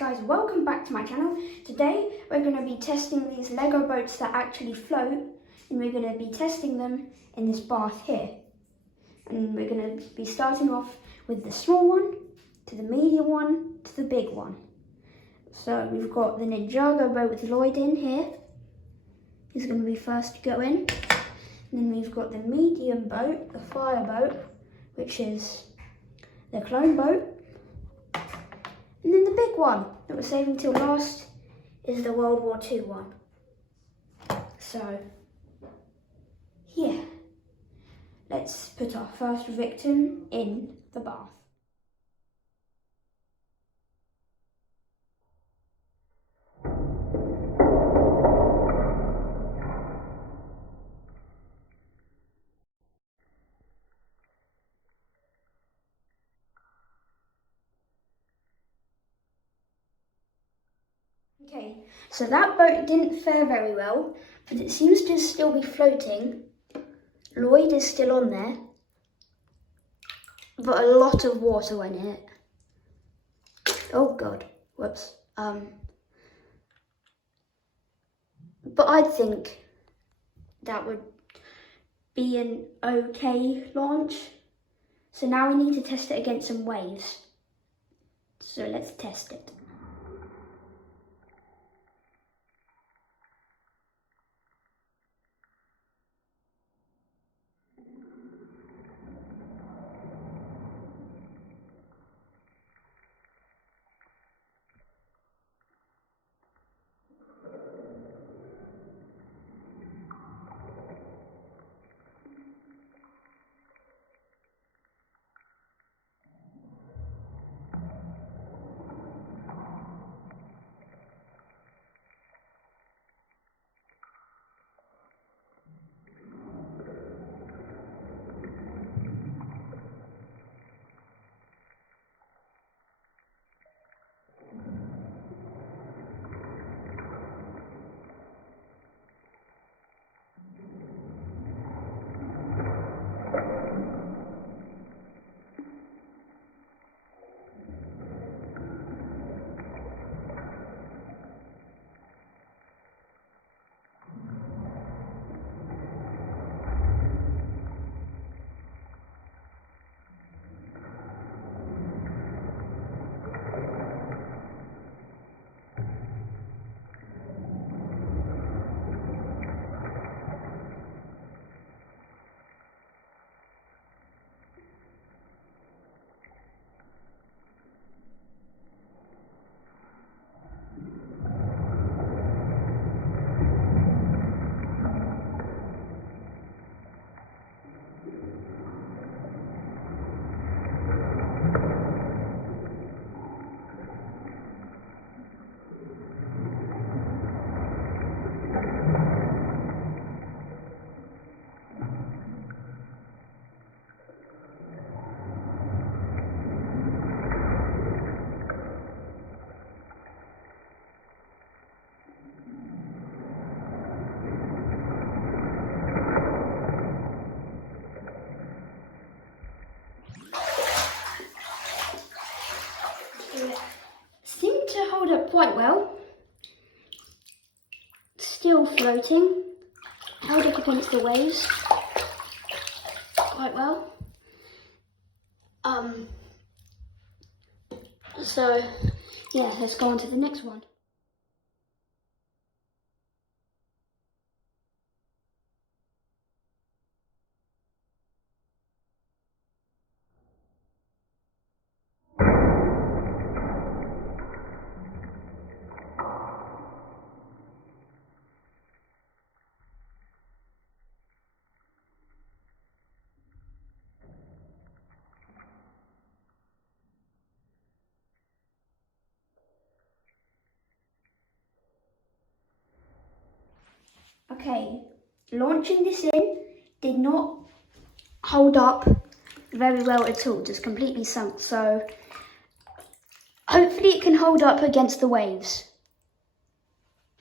Guys, welcome back to my channel. Today we're going to be testing these Lego boats that actually float, and we're going to be testing them in this bath here. And we're going to be starting off with the small one, to the medium one, to the big one. So we've got the Ninjago boat with Lloyd in here. He's going to be first to go in. And then we've got the medium boat, the fire boat, which is the clone boat. And then the big one that we're saving till last is the World War II one. So, yeah, let's put our first victim in the bath. Okay, so that boat didn't fare very well, but it seems to still be floating. Lloyd is still on there, but a lot of water went in it. Oh God, whoops. But I think that would be an okay launch. So now we need to test it against some waves. So let's test it. Seemed to hold up quite well. Still floating. Held up against the waves quite well. So yeah, let's go on to the next one. Okay, launching this in did not hold up very well at all, just completely sunk. So hopefully it can hold up against the waves,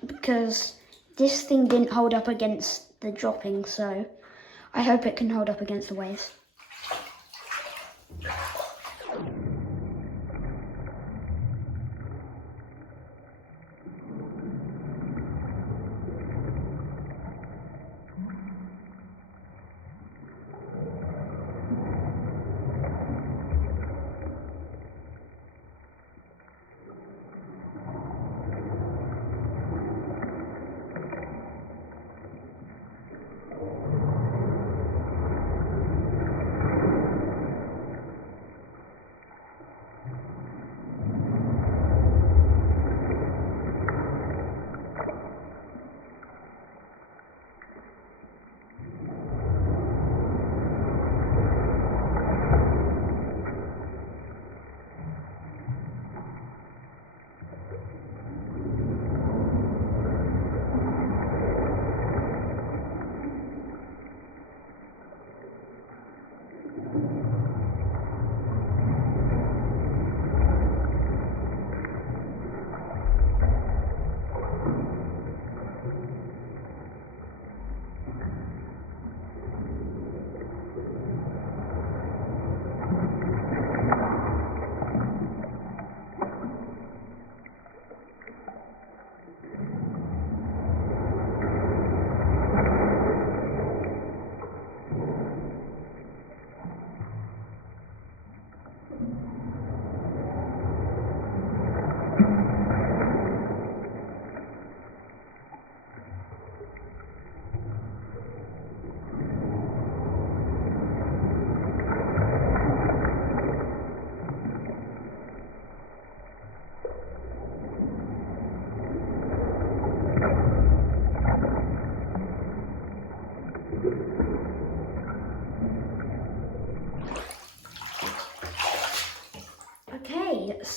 because this thing didn't hold up against the dropping, so I hope it can hold up against the waves.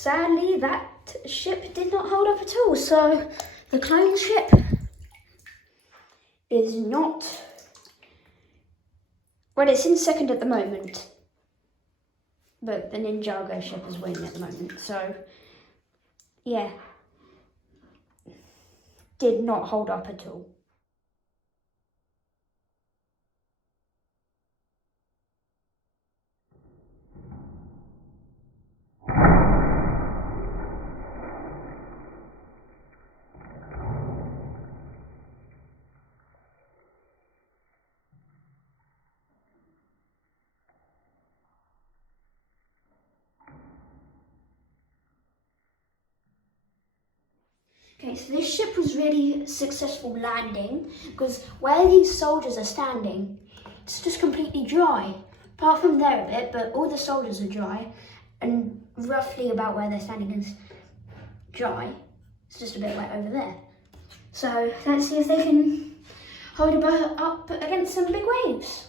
sadly that ship did not hold up at all. So the clone ship is not, well, it's in second at the moment, but the Ninjago ship is winning at the moment. So yeah, did not hold up at all. Okay, so this ship was really successful landing because where these soldiers are standing, it's just completely dry. Apart from there a bit, but all the soldiers are dry, and roughly about where they're standing is dry. It's just a bit wet over there. So let's see if they can hold a boat up against some big waves.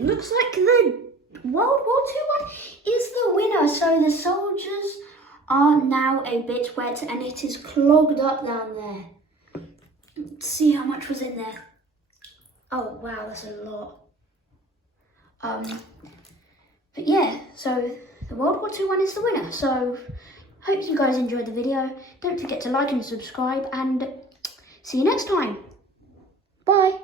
Looks like the World War II one is the winner. So the soldiers are now a bit wet and it is clogged up down there. Let's see how much was in there. Oh wow, that's a lot. But yeah, so the World War II one is the winner. So hope you guys enjoyed the video. Don't forget to like and subscribe, and see you next time. Bye.